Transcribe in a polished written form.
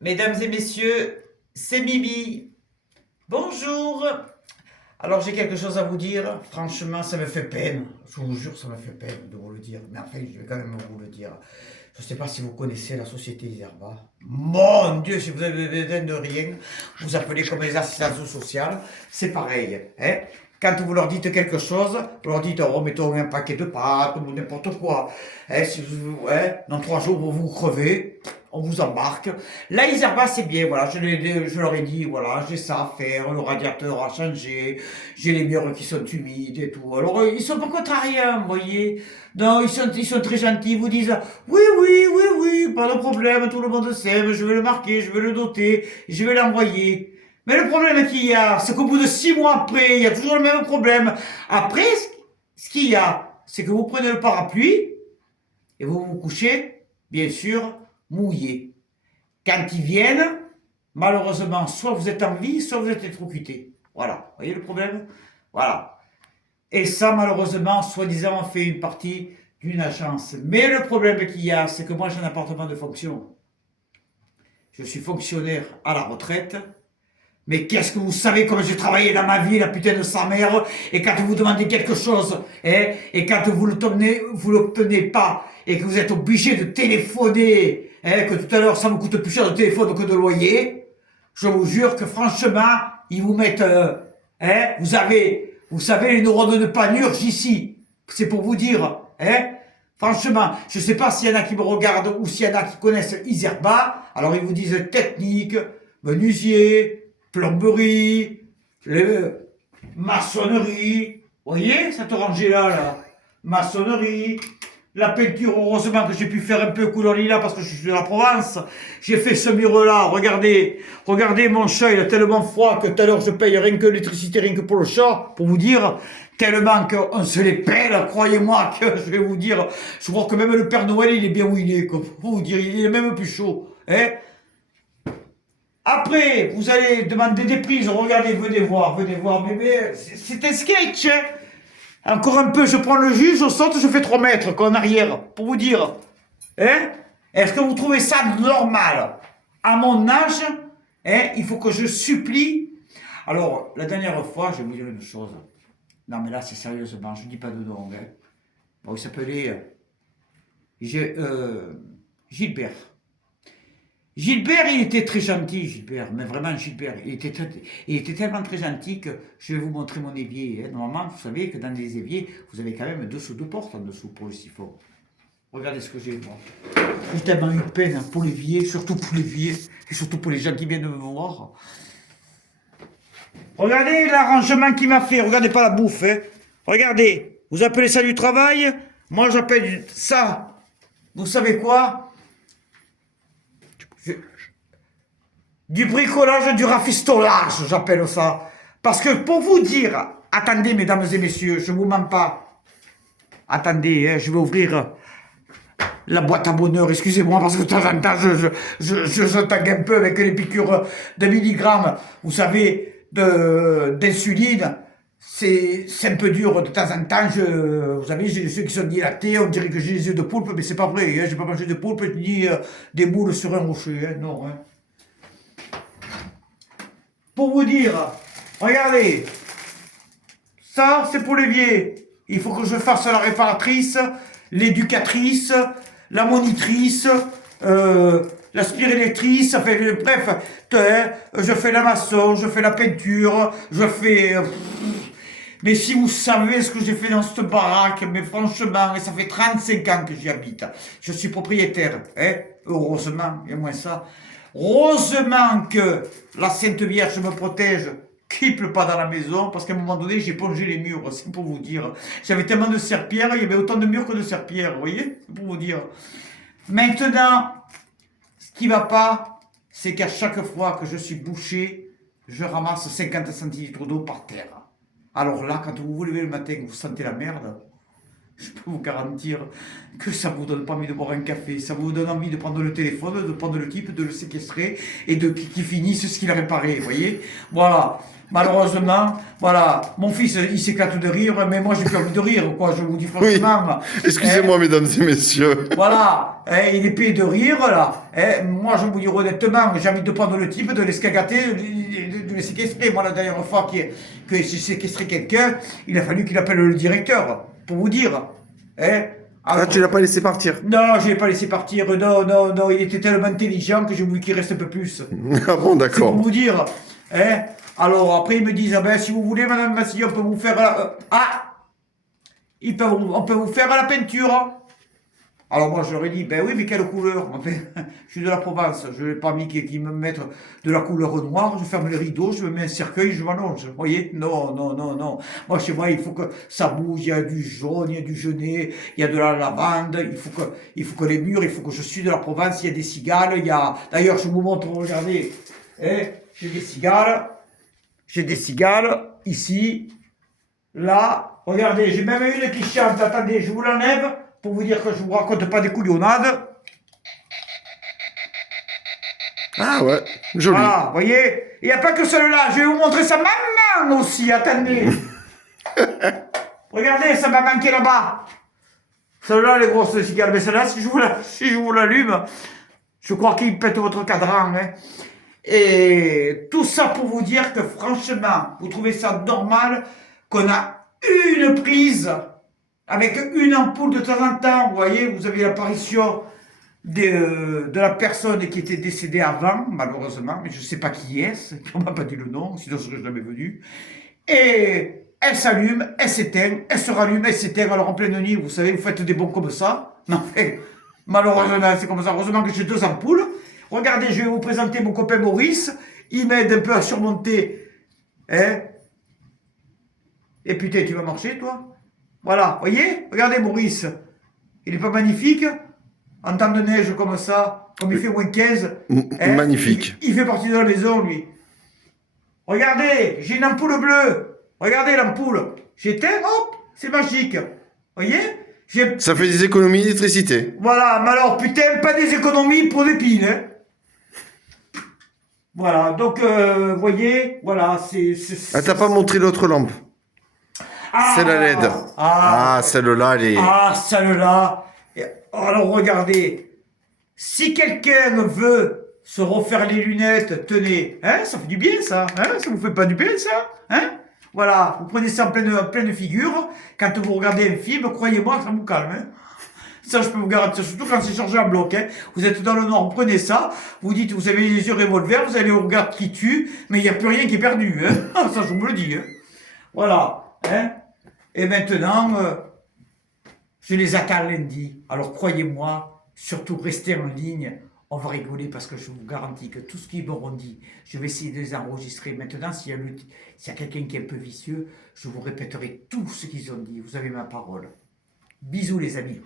Mesdames et messieurs, c'est Mimi. Bonjour. Alors j'ai quelque chose à vous dire. Franchement, ça me fait peine. Je vous jure, ça me fait peine de vous le dire. Mais enfin, je vais quand même vous le dire. Je ne sais pas si vous connaissez la société Iserba. Mon Dieu, si vous avez besoin de rien, vous appelez comme les assistances sociales. C'est pareil. Hein. Quand vous leur dites quelque chose, vous leur dites, oh, mettons un paquet de pâtes ou n'importe quoi. Hein, si vous, hein, dans 3 jours, vous crevez. On vous embarque. Là, Iserba, c'est bien, voilà, je leur ai dit, voilà, j'ai ça à faire, le radiateur a changé, j'ai les murs qui sont humides et tout. Alors, ils sont pas contrariants, vous voyez. Non, ils sont très gentils, ils vous disent, oui, oui, oui, oui, pas de problème, tout le monde sait, je vais le marquer, je vais le noter, je vais l'envoyer. Mais le problème qu'il y a, c'est qu'au bout de 6 mois après, il y a toujours le même problème. Après, ce qu'il y a, c'est que vous prenez le parapluie et vous vous couchez, bien sûr, mouillé. Quand ils viennent, malheureusement, soit vous êtes en vie, soit vous êtes électrocuté. Voilà. Vous voyez le problème? Voilà. Et ça, malheureusement, soi-disant, on fait une partie d'une agence. Mais le problème qu'il y a, c'est que moi, j'ai un appartement de fonction. Je suis fonctionnaire à la retraite. Mais qu'est-ce que vous savez comme j'ai travaillé dans ma vie, la putain de sa mère, et quand vous demandez quelque chose, hein, et quand vous l'obtenez pas, et que vous êtes obligé de téléphoner, hein, que tout à l'heure ça me coûte plus cher de téléphone que de loyer, je vous jure que franchement, ils vous mettent, hein, vous savez les neurones de panurge ici, c'est pour vous dire, hein, franchement, je sais pas s'il y en a qui me regardent ou s'il y en a qui connaissent Iserba, alors ils vous disent technique, menuisier, plomberie, maçonnerie, vous voyez cette rangée-là, là, maçonnerie, la peinture, heureusement que j'ai pu faire un peu couleur lilas parce que je suis de la Provence, j'ai fait ce mur-là, regardez, regardez mon chat, il a tellement froid que tout à l'heure je paye rien que l'électricité, rien que pour le chat, pour vous dire, tellement qu'on se les pèle, croyez-moi que je vais vous dire, je crois que même le Père Noël il est bien où il est, pour vous dire, il est même plus chaud, hein. Après, vous allez demander des prises. Regardez, venez voir, mais c'est un sketch, hein. Encore un peu, je prends le jus, je saute, je fais 3 mètres, quoi, en arrière, pour vous dire. Hein? Est-ce que vous trouvez ça normal? À mon âge, hein, il faut que je supplie. Alors, la dernière fois, je vais vous dire une chose. Non, mais là, c'est sérieusement, je ne dis pas de nom, hein. Bon, il s'appelait Gilbert. Gilbert, il était très gentil, Gilbert, mais vraiment Gilbert, il était tellement très gentil que je vais vous montrer mon évier. Hein. Normalement, vous savez que dans les éviers, vous avez quand même 2 portes en dessous pour le siphon. Regardez ce que j'ai, moi. J'ai tellement eu peine pour l'évier, surtout pour l'évier, et surtout pour les gens qui viennent me voir. Regardez l'arrangement qu'il m'a fait, regardez pas la bouffe. Hein. Regardez, vous appelez ça du travail, moi j'appelle ça, vous savez quoi? Du bricolage, du rafistolage, j'appelle ça. Parce que pour vous dire, attendez mesdames et messieurs, je ne vous mens pas. Attendez, hein, je vais ouvrir la boîte à bonheur, excusez-moi, parce que de temps en temps, je tangue un peu avec les piqûres de milligrammes, vous savez, d'insuline. C'est un peu dur de temps en temps, vous savez, j'ai ceux qui sont dilatés, on dirait que j'ai les yeux de poulpe, mais c'est pas vrai, hein, j'ai pas mangé de poulpe, ni des moules sur un rocher, hein, non. Hein. Pour vous dire, regardez, ça c'est pour l'évier. Il faut que je fasse la réparatrice, l'éducatrice, la monitrice, l'aspirélectrice, enfin, bref, je fais la maçon, je fais la peinture, je fais... Mais si vous savez ce que j'ai fait dans cette baraque, mais franchement, ça fait 35 ans que j'y habite. Je suis propriétaire, hein, heureusement, et moins ça. Heureusement que la Sainte Vierge me protège, qu'il ne pleut pas dans la maison, parce qu'à un moment donné, j'ai plongé les murs, c'est pour vous dire. J'avais tellement de serpillères, il y avait autant de murs que de serpillères, vous voyez? C'est pour vous dire. Maintenant, ce qui ne va pas, c'est qu'à chaque fois que je suis bouché, je ramasse 50 centilitres d'eau par terre. Alors là, quand vous vous levez le matin, vous sentez la merde, je peux vous garantir que ça vous donne pas envie de boire un café, ça vous donne envie de prendre le téléphone, de prendre le type, de le séquestrer et de qu'il finisse ce qu'il a réparé, vous voyez. Voilà. Malheureusement, voilà, mon fils, il s'éclate de rire, mais moi, j'ai plus envie de rire, quoi, je vous dis Oui. franchement. Excusez-moi, mesdames et messieurs. Voilà, il est payé de rire, là. Moi, je vous dis honnêtement, j'ai envie de prendre le type, de l'escagater, de le séquestrer. Moi, la dernière fois que j'ai séquestré quelqu'un, il a fallu qu'il appelle le directeur, pour vous dire. Alors, Tu l'as pas laissé partir. non, je l'ai pas laissé partir. Non, non, non, il était tellement intelligent que j'ai voulu qu'il reste un peu plus. Ah bon, C'est pour d'accord. vous dire. Alors, après, ils me disent, ah ben, si vous voulez, madame Massillon, on peut vous faire on peut vous faire la peinture. Alors, moi, je leur ai dit, ben oui, mais quelle couleur? En fait, je suis de la Provence, je n'ai pas mis qu'ils me mettent de la couleur noire, je ferme les rideaux, je me mets un cercueil, je m'allonge. Vous voyez? Non, non, non, non. Moi, chez moi, il faut que ça bouge, il y a du jaune, il y a du genêt, il y a de la lavande, il faut que les murs, il faut que je suis de la Provence, il y a des cigales, il y a... D'ailleurs, je vous montre, regardez, j'ai des cigales. J'ai des cigales, ici, là. Regardez, j'ai même une qui chante. Attendez, je vous l'enlève pour vous dire que je vous raconte pas des couillonnades. Ah ouais, joli. Voilà, vous voyez. Il n'y a pas que celle-là. Je vais vous montrer sa maman aussi. Attendez. Regardez, sa maman qui est là-bas. Celle-là, les grosses cigales. Mais celle-là, si je vous l'allume, je crois qu'il pète votre cadran. Et tout ça pour vous dire que franchement, vous trouvez ça normal qu'on a une prise avec une ampoule de temps en temps. Vous voyez, vous avez l'apparition de la personne qui était décédée avant, malheureusement, mais je ne sais pas qui est-ce, on m'a pas dit le nom, sinon je serais jamais venu. Et elle s'allume, elle s'éteint, elle se rallume, elle s'éteint. Alors en pleine nuit, vous savez, vous faites des bons comme ça. Mais enfin, malheureusement, c'est comme ça. Heureusement que j'ai 2 ampoules. Regardez, je vais vous présenter mon copain Maurice. Il m'aide un peu à surmonter. Et putain, tu vas marcher, toi? Voilà, voyez? Regardez Maurice. Il est pas magnifique? En temps de neige comme ça, comme il fait moins 15. Magnifique. Il fait partie de la maison, lui. Regardez, j'ai une ampoule bleue. Regardez l'ampoule. J'éteins, hop, c'est magique. Voyez? Ça fait des économies d'électricité. Voilà, mais alors, putain, pas des économies pour des piles, Voilà, donc, voyez, voilà, Ah, t'as pas montré l'autre lampe. C'est la LED. Ah, celle-là, elle est... Ah, celle-là. Alors, regardez. Si quelqu'un veut se refaire les lunettes, tenez. Ça fait du bien, ça. Ça vous fait pas du bien, ça? Voilà, vous prenez ça en pleine figure. Quand vous regardez un film, croyez-moi que ça vous calme. Ça, je peux vous garantir, surtout quand c'est chargé en bloc. Vous êtes dans le noir, vous prenez ça, vous dites, vous avez les yeux revolver, vous avez le regard qui tue, mais il n'y a plus rien qui est perdu. Ça, je vous le dis. Voilà. Et maintenant, je les attends lundi. Alors, croyez-moi, surtout restez en ligne. On va rigoler parce que je vous garantis que tout ce qu'ils m'auront dit, je vais essayer de les enregistrer. Maintenant, s'il y a quelqu'un qui est un peu vicieux, je vous répéterai tout ce qu'ils ont dit. Vous avez ma parole. Bisous, les amis.